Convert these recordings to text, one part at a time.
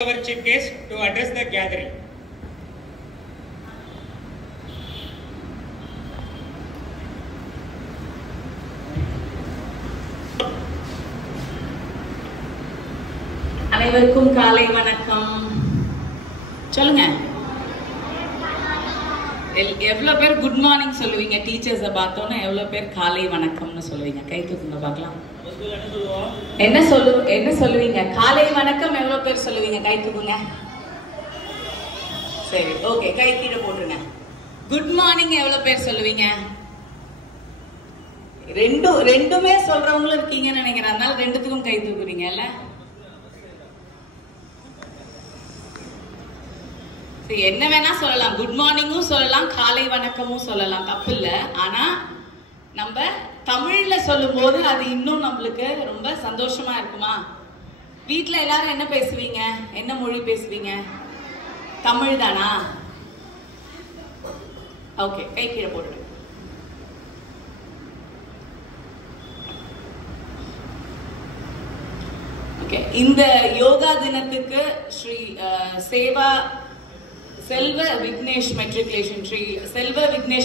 Our chief guest to address the gathering. அனைவருக்கும் காலை வணக்கம். சொல்லுங்க, எவ்வளவு பேர் குட் மார்னிங் சொல்லுவீங்க? டீச்சர்ஸை பார்த்தோன்னா எவ்வளவு பேர் காலை வணக்கம்னு சொல்லுவீங்க? கை தூக்குங்க பார்க்கலாம். என்ன சொல்லுவீங்க? காலை வணக்கம் எவ்வளவு பேர் சொல்லுவீங்க? கை தூக்குங்க. சரி, ஓகே, கை கீழே போட்டுருங்க. குட் மார்னிங் எவ்வளவு பேர் சொல்லுவீங்க? ரெண்டுமே சொல்றவங்களும் இருக்கீங்கன்னு நினைக்கிறேன். அதனால ரெண்டுத்துக்கும் கை தூக்குறீங்கல்ல? என்ன வேணா சொல்லலாம், குட் மார்னிங்கும் சொல்லலாம், காலை வணக்கமும் சொல்லலாம், தப்பு இல்லை. ஆனா நம்ம தமிழ்ல சொல்லும் போது அது இன்னும் நம்மளுக்கு ரொம்ப சந்தோஷமா இருக்குமா? வீட்டுல எல்லாரும் என்ன பேசுவீங்க? என்ன மொழி பேசுவீங்க? தமிழ் தானா? ஓகே, கை கீழே போட்டு. ஓகே, இந்த யோகா தினத்துக்கு ஸ்ரீ செல்வ விக்னேஷ்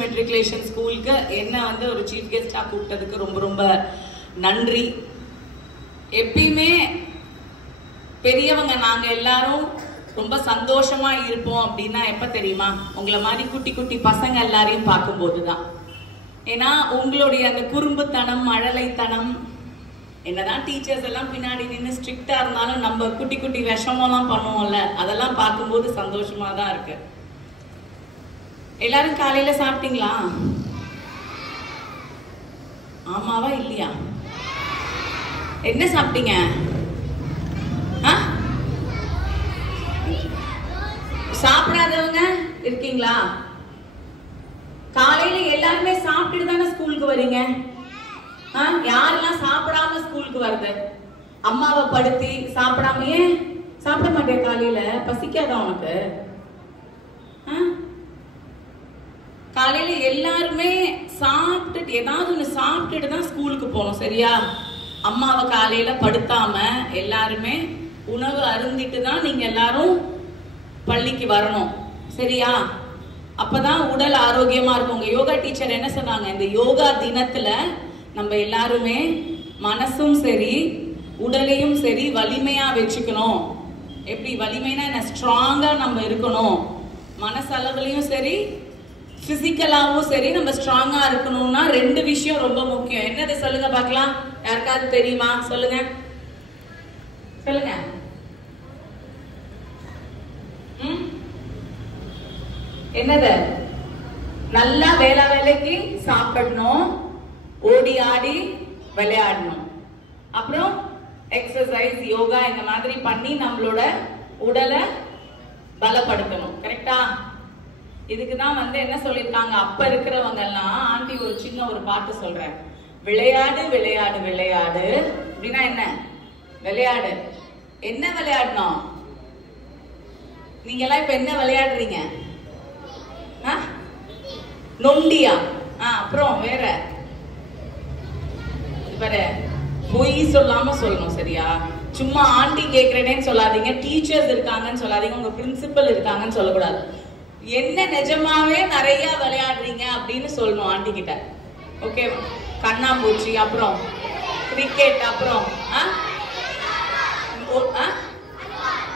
மெட்ரிகுலேஷன் ஸ்கூலுக்கு என்ன ஒரு சீஃப் கெஸ்டா கூப்பிட்டதுக்கு ரொம்ப ரொம்ப நன்றி. எப்பயுமே பெரியவங்க நாங்க எல்லாரும் ரொம்ப சந்தோஷமா இருப்போம் அப்படின்னா எப்ப தெரியுமா? உங்களை மாதிரி குட்டி குட்டி பசங்க எல்லாரையும் பார்க்கும்போதுதான். ஏன்னா உங்களுடைய அந்த குறும்புத்தனம், மழலைத்தனம், என்னதான் டீச்சர்ஸ் எல்லாம் பின்னாடி நின்று ஸ்ட்ரிக்டா இருந்தாலும் நம்ம குட்டி குட்டி விஷமெல்லாம் பண்ணுவோம்ல, அதெல்லாம் பார்க்கும்போது சந்தோஷமா தான் இருக்கு. எல்லாரும் காலையில சாப்பிட்டீங்களா? ஆமாவா இல்லையா? என்ன சாப்பிட்டீங்க? சாப்பிடாதவங்க இருக்கீங்களா? காலையில எல்லாருமே சாப்பிட்டுட்டு தானே ஸ்கூலுக்கு வரீங்க. யாரெல்லாம் சாப்பிடாம ஸ்கூலுக்கு வருது? அம்மாவை படுத்தி சாப்பிடாம. ஏன் சாப்பிட மாட்டேன்? காலையில பசிக்காதா உனக்கு? காலையில எல்லாருமே சாப்பிட்டுட்டு ஏதாவது ஒண்ணு சாப்பிட்டுட்டு தான் ஸ்கூலுக்கு போகணும், சரியா? அம்மாவை காலையில படுத்தாம எல்லாருமே உணவு அருந்திட்டு தான் நீங்க எல்லாரும் பள்ளிக்கு வரணும், சரியா? அப்பதான் உடல் ஆரோக்கியமா இருக்கும். உங்க யோகா டீச்சர் என்ன சொன்னாங்க? இந்த யோகா தினத்துல நம்ம எல்லாருமே மனசும் சரி உடலையும் சரி வலிமையா வச்சுக்கணும். எப்படி வலிமைனா என்ன? ஸ்ட்ராங்கா நம்ம இருக்கணும். மனசளவுலையும் சரி பிசிக்கலாவும் சரி நம்ம ஸ்ட்ராங்கா இருக்கணும்னா ரெண்டு விஷயம் ரொம்ப முக்கியம். என்னது சொல்லுங்க பார்க்கலாம். யாருக்காவது தெரியுமா? சொல்லுங்க சொல்லுங்க. என்னது? நல்லா வேலைக்கு சாப்பிடணும், ஓடி ஆடி விளையாடணும், அப்புறம் எக்ஸசைஸ், யோகா இந்த மாதிரி பண்ணி நம்மளோட உடலை பலப்படுத்தணும். கரெக்டா? இதுக்குதான் என்ன சொல்லிருக்காங்க அப்ப இருக்கிறவங்க எல்லாம். ஆண்டி ஒரு சின்ன ஒரு பாட்டு சொல்றேன். விளையாடு விளையாடு விளையாடு அப்படின்னா என்ன? விளையாடு. என்ன விளையாடணும்? நீங்க எல்லாம் இப்ப என்ன விளையாடுறீங்க? நொண்டியா? அப்புறம் வேற பொய் சொல்லாம சொல்லணும், சரியா? சும்மா ஆண்டி கேக்குறேன்னு சொல்லாதீங்க, டீச்சர்ஸ் இருக்காங்கன்னு சொல்லாதீங்க, உங்க பிரின்சிபல் இருக்காங்கன்னு சொல்லக்கூடாது. என்ன நிஜமாவே நிறைய விளையாடுறீங்க அப்படின்னு சொல்லணும் ஆண்டி கிட்ட. ஓகே, கண்ணாம்பூச்சி, அப்புறம் கிரிக்கெட், அப்புறம்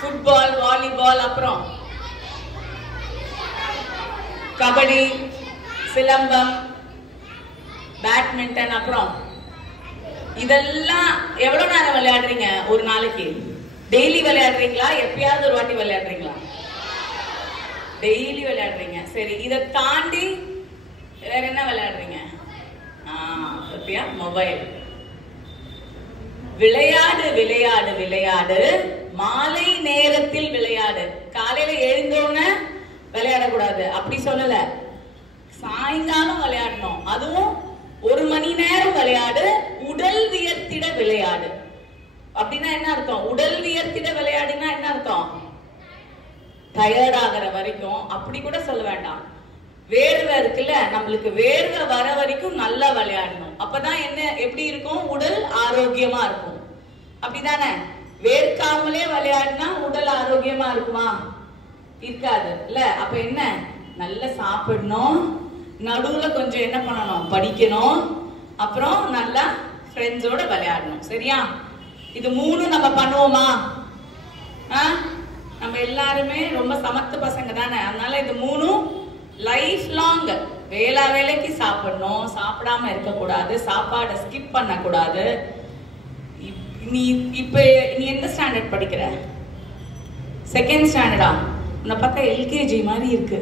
ஃபுட்பால், வாலிபால், அப்புறம் கபடி, சிலம்பம், பேட்மிண்டன், அப்புறம் இதெல்லாம் எவ்வளவு நேரம் விளையாடுறீங்க ஒரு நாளைக்கு? டெய்லி விளையாடுறீங்களா? எப்பயாவது ஒரு வாட்டி விளையாடுறீங்களா? டெய்லி விளையாடுறீங்க. சரி, இதை தாண்டி வேற என்ன விளையாடுறீங்க? மொபைல். விளையாடு விளையாடு விளையாடு, மாலை நேரத்தில் விளையாடு. காலையில எழுந்தோன்னு விளையாடக்கூடாது, அப்படி சொல்லல. சாயங்காலம் விளையாடணும், அதுவும் 1 மணி நேரம் விளையாடு. உடல் வியர்த்திட விளையாடு அப்படின்னா என்ன அர்த்தம்? உடல் வியர்த்திட விளையாடுனா என்ன அர்த்தம்? டயர்ட் ஆகிற வரைக்கும். அப்படி கூட சொல்ல வேண்டாம். வேர்வை இருக்குல்ல, நம்மளுக்கு வேர்வை வர வரைக்கும் நல்லா விளையாடணும். அப்பதான் என்ன எப்படி இருக்கும்? உடல் ஆரோக்கியமா இருக்கும். அப்படிதானே? வேர்க்காமலே விளையாடினா உடல் ஆரோக்கியமா இருக்குமா? இருக்காது இல்ல. அப்ப என்ன, நல்லா சாப்பிடணும், நடுவுல கொஞ்சம் என்ன பண்ணணும், படிக்கணும், அப்புறம் நல்லா ஃப்ரெண்ட்ஸோட விளையாடணும். சரியா? இது 3 நம்ம பண்ணுவோமா? நம்ம எல்லாருமே ரொம்ப சமத்து பசங்க தானே, அதனால இது 3 லைஃப் லாங் வேலைக்கு சாப்பிடணும், சாப்பிடாம இருக்கக்கூடாது, சாப்பாடை ஸ்கிப் பண்ணக்கூடாது. நீ எந்த ஸ்டாண்டர்ட் படிக்கிற? செகண்ட் ஸ்டாண்டர்டா? உன்னை பார்த்தா எல்கேஜி மாதிரி இருக்கு.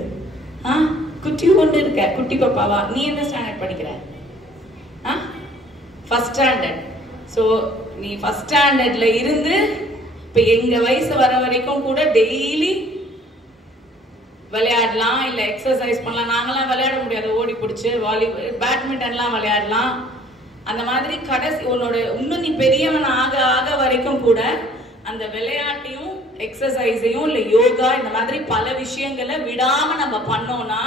குட்டி கொண்டு இருக்க, குட்டி பாப்பாவா? நீ எந்த ஸ்டாண்டர்ட் படிக்கிற? First standard. ஸோ நீ ஃபர்ஸ்ட் ஸ்டாண்டர்ட்ல இருந்து இப்போ எங்க வயசு வர வரைக்கும் கூட டெய்லி விளையாடலாம், இல்லை எக்ஸசைஸ் பண்ணலாம். நாங்களாம் விளையாட முடியாது, ஓடி பிடிச்சி பேட்மிண்டன்லாம் விளையாடலாம். அந்த மாதிரி கடைசி உன்னோட இன்னும் நீ பெரியவன் ஆக ஆக வரைக்கும் கூட அந்த விளையாட்டையும் எக்ஸசைஸையும் இல்லை யோகா இந்த மாதிரி பல விஷயங்களை விடாம நம்ம பண்ணோம்னா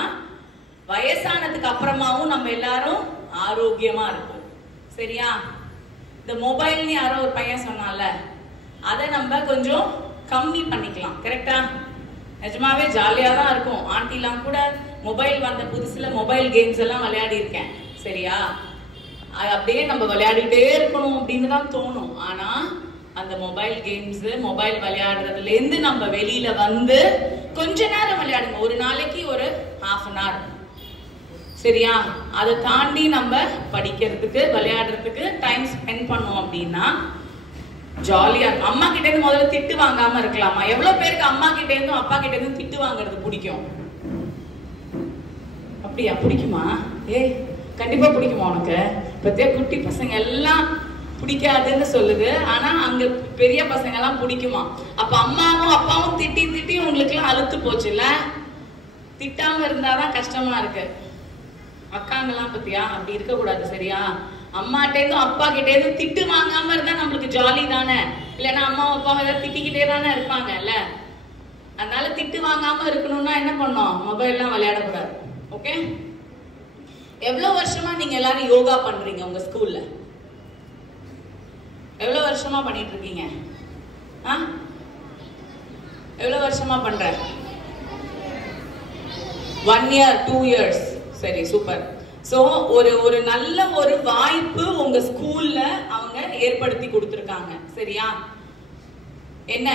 வயசானதுக்கு அப்புறமாவும் நம்ம எல்லாரும் ஆரோக்கியமா இருக்கும். சரியா? இந்த மொபைல்னு யாரோ ஒரு பையன் சொன்னால, அதை நம்ம கொஞ்சம் கம்மி பண்ணிக்கலாம். கரெக்டா? நிஜமாவே ஜாலியா தான் இருக்கும். ஆண்டிலாம் கூட மொபைல் வந்த புதுசுல மொபைல் கேம்ஸ் எல்லாம் விளையாடி இருக்கேன். சரியா? அது அப்படியே நம்ம விளையாடிட்டே இருக்கணும் அப்படின்னு தான் தோணும். ஆனா அந்த மொபைல் கேம்ஸ், மொபைல் விளையாடுறதுல இருந்து நம்ம வெளியில வந்து கொஞ்ச நேரம் விளையாடுங்க. ஒரு நாளைக்கு ஒரு ½ an hour. சரியா? அதை தாண்டி நம்ம படிக்கிறதுக்கு விளையாடுறதுக்கு டைம் ஸ்பெண்ட் பண்ணோம் அப்படின்னா ஜாலியா இருக்கும். அம்மா கிட்ட இருந்து முதல்ல திட்டு வாங்காம இருக்கலாமா? எவ்வளவு பேருக்கு அம்மா கிட்ட இருந்தும் அப்பா கிட்ட இருந்தும் திட்டு வாங்குறது பிடிக்கும்? அப்படியா? பிடிக்குமா? கண்டிப்பா பிடிக்குமா உனக்கு? பத்தியா, குட்டி பசங்க எல்லாம் பிடிக்காதுன்னு சொல்லுது, ஆனா அங்க பெரிய பசங்க எல்லாம் பிடிக்குமா? அப்ப அம்மாவும் அப்பாவும் திட்டி திட்டி உங்களுக்கு எல்லாம் அழுத்து போச்சு இல்ல? திட்டாம இருந்தாதான் கஷ்டமா இருக்கு. அக்காங்கெல்லாம் பத்தியா அப்படி இருக்க கூடாது. சரியா? அம்மாட்ட இருந்தும் அப்பா கிட்ட இருந்தும் திட்டு வாங்காம இருந்தா நம்மளுக்கு ஜாலி தானே. இல்லைன்னா அம்மா அப்பா ஏதாவது திட்டிக்கிட்டே தானே இருப்பாங்க இல்ல? அதனால திட்டு வாங்காம இருக்கணும்னா என்ன பண்ணோம்? மொபைல் எல்லாம் விளையாடக்கூடாது. ஓகே? எவ்வளவு வருஷமா நீங்க எல்லாரும் யோகா பண்றீங்க உங்க ஸ்கூல்ல? எவ்வளவு வருஷமா பண்ணிட்டு இருக்கீங்க? எவ்வளவு வருஷமா பண்ற? 1 year 2 years. சரி, சூப்பர். சோ ஒரு நல்ல ஒரு வாய்ப்பு உங்க ஸ்கூல்ல அவங்க ஏற்படுத்தி கொடுத்திருக்காங்க. சரியா? என்ன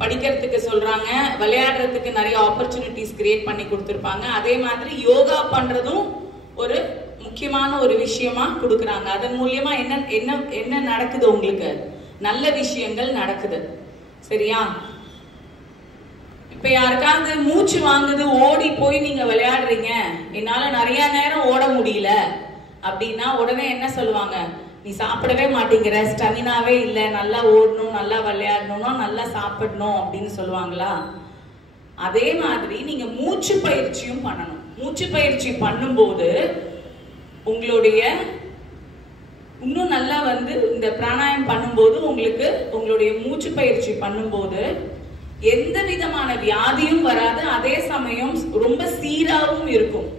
படிக்கிறதுக்கு சொல்றாங்க, விளையாடுறதுக்கு நிறைய ஆப்பர்ச்சுனிட்டிஸ் கிரியேட் பண்ணி கொடுத்திருப்பாங்க. அதே மாதிரி யோகா பண்றதும் ஒரு முக்கியமான ஒரு விஷயமா கொடுக்கறாங்க. அதன் மூலமா என்ன என்ன என்ன நடக்குது? உங்களுக்கு நல்ல விஷயங்கள் நடக்குது. சரியா? இப்ப யாருக்காவது மூச்சு வாங்குது, ஓடி போய் நீங்க விளையாடுறீங்க, என்னால நிறைய நேரம் ஓட முடியல அப்படின்னா உடனே என்ன சொல்லுவாங்க? நீ சாப்பிடவே மாட்டேங்கிற, ஸ்டமினாவே இல்லை, நல்லா ஓடணும், நல்லா விளையாடணும், நல்லா சாப்பிடணும் அப்படின்னு சொல்லுவாங்களா? அதே மாதிரி நீங்க மூச்சு பயிற்சியும் பண்ணணும். மூச்சு பயிற்சி பண்ணும்போது உங்களுடைய இன்னும் நல்லா இந்த பிராணாயம் பண்ணும்போது உங்களுக்கு உங்களுடைய மூச்சு பயிற்சி பண்ணும்போது எந்த விதமான வியாதியும் வராது. அதே சமயம் ரொம்ப சீராவும் இருக்கும்.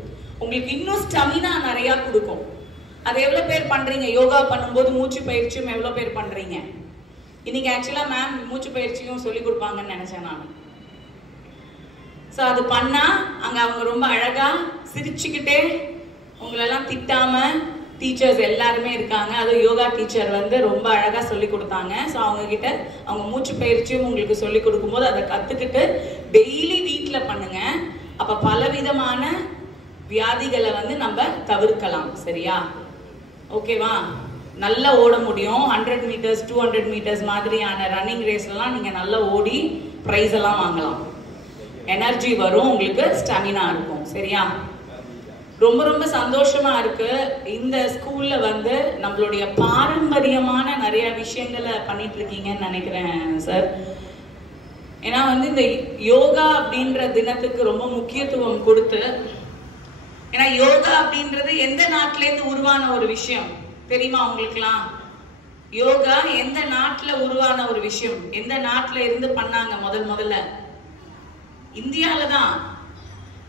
உங்களுக்கு இன்னும் ஸ்டமினா நிறைய கொடுக்கும். அது எவ்வளவு பேர் பண்றீங்க? யோகா பண்ணும்போது மூச்சு பயிற்சியும் எவ்வளவு பேர் பண்றீங்க? இன்னைக்கு ஆக்சுவலா மேம் மூச்சு பயிற்சியும் சொல்லி கொடுப்பாங்கன்னு நினைச்சேன் நான். ஸோ அது பண்ணா அங்க அவங்க ரொம்ப அழகா சிரிச்சுக்கிட்டே உங்களெல்லாம் திட்டாம டீச்சர்ஸ் எல்லாருமே இருக்காங்க. அது யோகா டீச்சர் ரொம்ப அழகா சொல்லி கொடுத்தாங்க. ஸோ அவங்க கிட்ட அவங்க மூச்சு பயிற்சியும் உங்களுக்கு சொல்லி கொடுக்கும்போது அதை கத்துக்கிட்டு டெய்லி வீட்டுல பண்ணுங்க. அப்ப பலவிதமான வியாதிகளை நம்ம தவிர்க்கலாம். சரியா? ஓகேவா? நல்லா ஓட முடியும். 100 meters 200 meters மாதிரியான ரன்னிங் ரேஸ்லாம் நீங்க நல்லா ஓடி பிரைஸ் எல்லாம் வாங்கலாம். எனர்ஜி வரும், உங்களுக்கு ஸ்டாமினா இருக்கும். சரியா? ரொம்ப ரொம்ப சந்தோஷமா இருக்கு. இந்த ஸ்கூல்ல நம்மளுடைய பாரம்பரியமான நிறைய விஷயங்களை பண்ணிட்டு இருக்கீங்கன்னு நினைக்கிறேன் சார். ஏன்னா இந்த யோகா அப்படின்ற தினத்துக்கு ரொம்ப முக்கியத்துவம் கொடுத்து, ஏன்னா யோகா அப்படின்றது எந்த நாட்டுல இருந்து உருவான ஒரு விஷயம் தெரியுமா உங்களுக்குலாம்? யோகா எந்த நாட்டுல உருவான ஒரு விஷயம், எந்த நாட்டுல இருந்து பண்ணாங்க முதல்ல? இந்தியால தான்.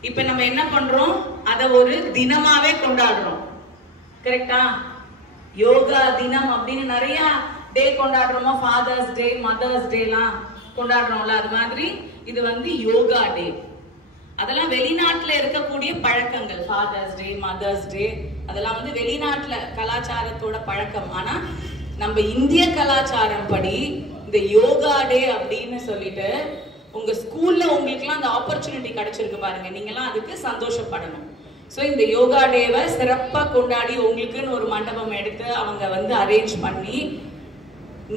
இப்ப நம்ம என்ன பண்றோம்? அத ஒரு தினமாவே கொண்டாடுறோம். கரெக்டா? யோகா தினம் அப்படின்னு நிறைய டே கொண்டாடுறோமோ, ஃபாதர்ஸ் டே, மதர்ஸ் டேலாம் கொண்டாடுறோம்ல, அது மாதிரி இது வந்து யோகா டே. அதெல்லாம் வெளிநாட்டுல இருக்கக்கூடிய பழக்கங்கள். ஃபாதர்ஸ் டே, மதர்ஸ் டே அதெல்லாம் வந்து வெளிநாட்டுல கலாச்சாரத்தோட பழக்கம். ஆனா நம்ம இந்திய கலாச்சாரம் படி இந்த யோகா டே அப்படின்னு சொல்லிட்டு உங்க ஸ்கூல்ல உங்களுக்குலாம் அந்த ஆப்பர்ச்சுனிட்டி கிடைச்சிருக்கு பாருங்க, நீங்கெல்லாம் அதுக்கு சந்தோஷப்படணும். ஸோ இந்த யோகா டேவை சிறப்பாக கொண்டாடி உங்களுக்குன்னு ஒரு மண்டபம் எடுத்து அவங்க வந்து அரேஞ்ச் பண்ணி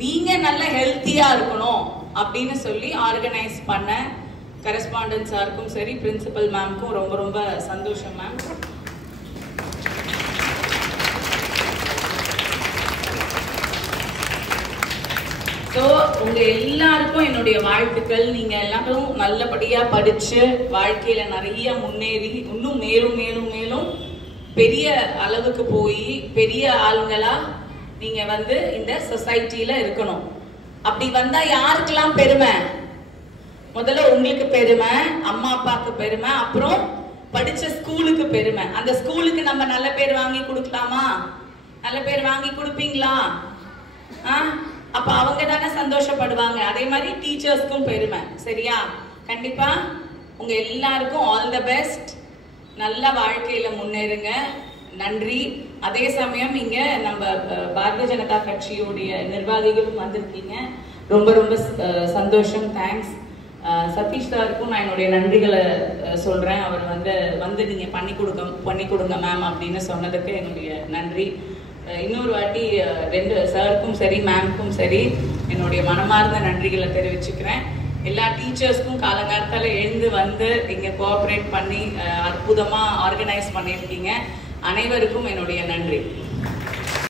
நீங்க நல்ல ஹெல்த்தியா இருக்கணும் அப்படின்னு சொல்லி ஆர்கனைஸ் பண்ண கரஸ்பாண்டன்ட் சாருக்கும் சரி, பிரின்சிபல் மேம்க்கும் ரொம்ப ரொம்ப சந்தோஷம் மேம். ஸோ உங்க எல்லாருக்கும் என்னுடைய வாழ்த்துக்கள். நீங்க எல்லாரும் நல்லபடியா படிச்சு வாழ்க்கையில நிறைய முன்னேறி இன்னும் மேலும் மேலும் மேலும் பெரிய அளவுக்கு போய் பெரிய ஆளுங்களா நீங்க வந்து இந்த சொசைட்டில இருக்கணும். அப்படி வந்தா யாருக்கெல்லாம் பெருமை? முதல்ல உங்களுக்கு பெருமை, அம்மா அப்பாவுக்கு பெருமை, அப்புறம் படிச்ச ஸ்கூலுக்கு பெருமை. அந்த ஸ்கூலுக்கு நம்ம நல்ல பேர் வாங்கி கொடுக்கலாமா? நல்ல பேர் வாங்கி கொடுப்பீங்களா? அப்ப அவங்க தானே சந்தோஷப்படுவாங்க. அதே மாதிரி டீச்சர்ஸ்க்கும் பெருமை. சரியா? கண்டிப்பா உங்க எல்லாருக்கும் ஆல் தி பெஸ்ட். நல்ல வாழ்க்கையில முன்னேறுங்க. நன்றி. அதே சமயம் இங்க நம்ம பாரதிய ஜனதா கட்சியுடைய நிர்வாகிகளும் வந்திருக்கீங்க. ரொம்ப ரொம்ப சந்தோஷம். தேங்க்ஸ். சதீஷ் சாருக்கும் நான் என்னுடைய நன்றிகளை சொல்றேன். அவர் வந்து நீங்க பண்ணி கொடுங்க மேம் அப்படின்னு சொன்னதுக்கு என்னுடைய நன்றி. இன்னொரு வாட்டி ரெண்டு சாருக்கும் சரி மேம்க்கும் சரி என்னுடைய மனமார்ந்த நன்றிகளை தெரிவிச்சுக்கிறேன். எல்லா டீச்சர்ஸ்க்கும் காலங்காலத்தால எழுந்து வந்து இங்க கோஆப்ரேட் பண்ணி அற்புதமா ஆர்கனைஸ் பண்ணியிருக்கீங்க. அனைவருக்கும் என்னுடைய நன்றி.